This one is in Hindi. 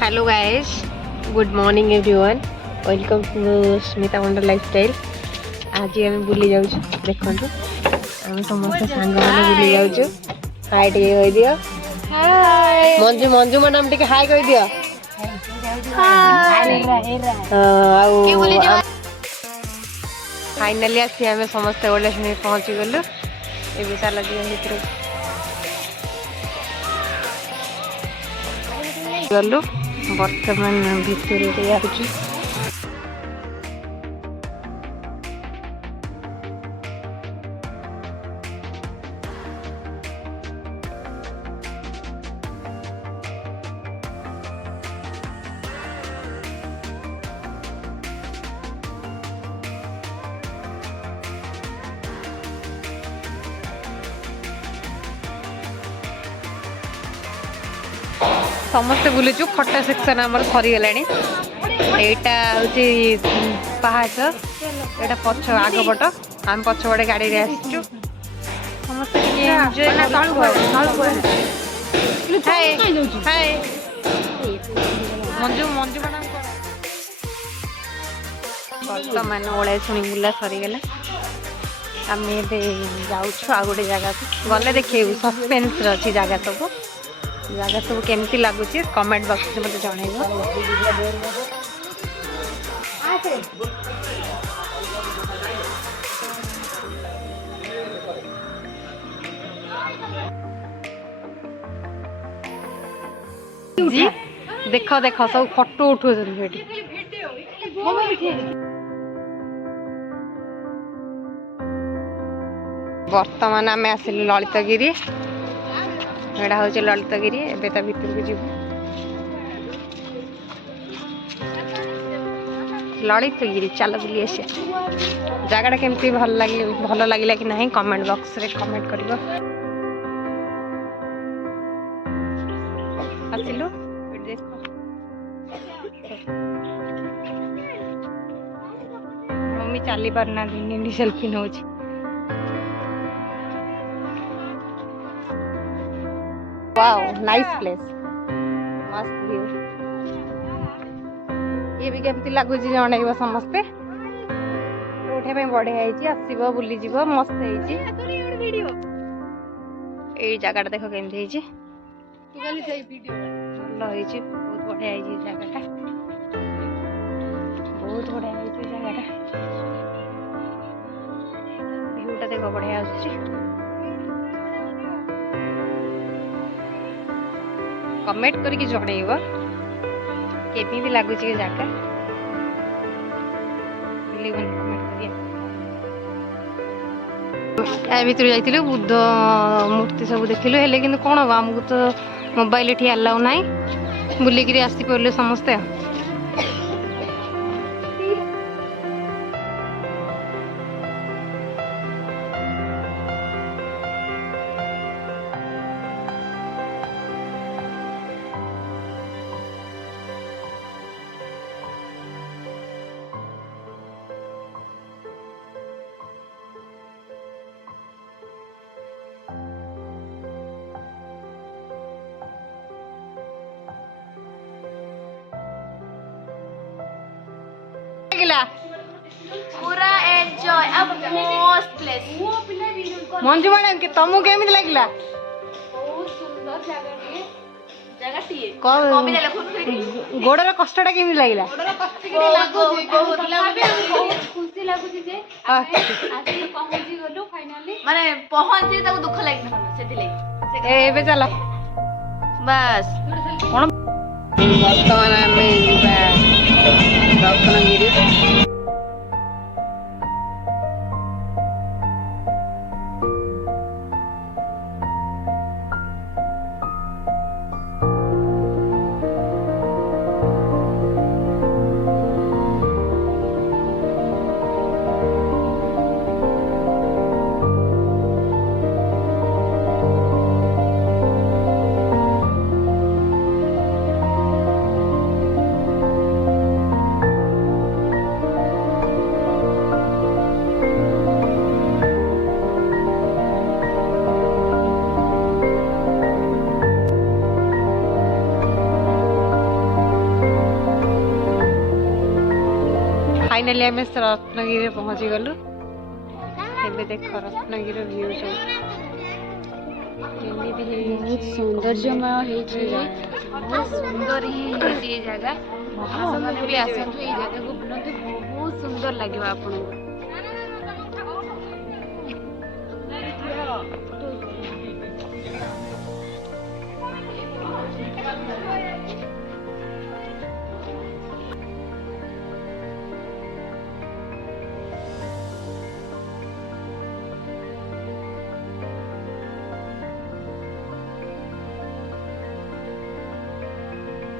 Hello guys, good morning everyone, welcome to Smita wonder lifestyle. आज आम बुली जाऊँ देखु आम समस्त सांग मैंने बुली जाऊँ। हाय टे कह दियो। हाय मंजू मंजू मैडम टे हाय कह दियो। फाइनाली आसी आम समस्त गोटे शुणी पहुँची गलु। ए चल भर गलु बर्तमान भितर जाऊँ। समस्ते बुलूचु खट्टा सेक्शन आमर सरीगला। यहाँ हूँ पहाच यहाँ पछ आगपट आम पछपटे गाड़ी आसचु समस्त मंजू मंजू मैडम बर्तमान ओला शुणी बुला सरीगला। आम जाऊँ आ गोटे जगह गले देखिए सस्पेन्स अच्छी जगह सब जगह सब केमती लगुच कमेंट बॉक्स में मत जनइब। देख देख सब फोटो उठो बर्तमान आम आसिलु ललितगिरी। एटा हूँ ललितगिरी एबे ता भीतर को जीव ललितगिरी चल बुली आसिया। जगह केमती भल लगे कि नहीं कमेंट बॉक्स रे कमेंट करिवो। आसिलु देखो मम्मी चली पारना दिन सेल्फी नौ। वाओ नाइस प्लेस मस्त व्यू। ये भी केमती लगुच जनइब समस्ते उठे बढ़िया आसब बुली जीव मस्त ये जगह देख केमती भल बहुत बढ़िया जगह बहुत बढ़िया जगह भ्यूटा देख बढ़िया आसुची। कमेंट करके जनइब केमी लगुच जगह भर जाइए बुद्ध मूर्ति सब देखिलु हेले कि कौन हम आमको तो मोबाइल ये अलाउ ना बुलिक आसी पड़े समस्ते। पूरा एंजॉय अब मोस्ट प्लेस मंजू मैडम के तुमको केमी लगे? बहुत सुंदर जगह गोड़र कष्टा केमी लगे? खुशी लगुच माने पहुंची दुख लगे एबे चल बस बर्तमान रत्नगिरी। फाइनाली आम रत्नगिरी पहुँची गलु एबे देख रत्नगिरी व्यू सब बहुत सौंदर्यमय ହେଇଛି बहुत सुंदर ही ହେଇଛି ये जगह आपन भी आसंतु ये जगह को बुलंतु बहुत सुंदर লাগিব आपन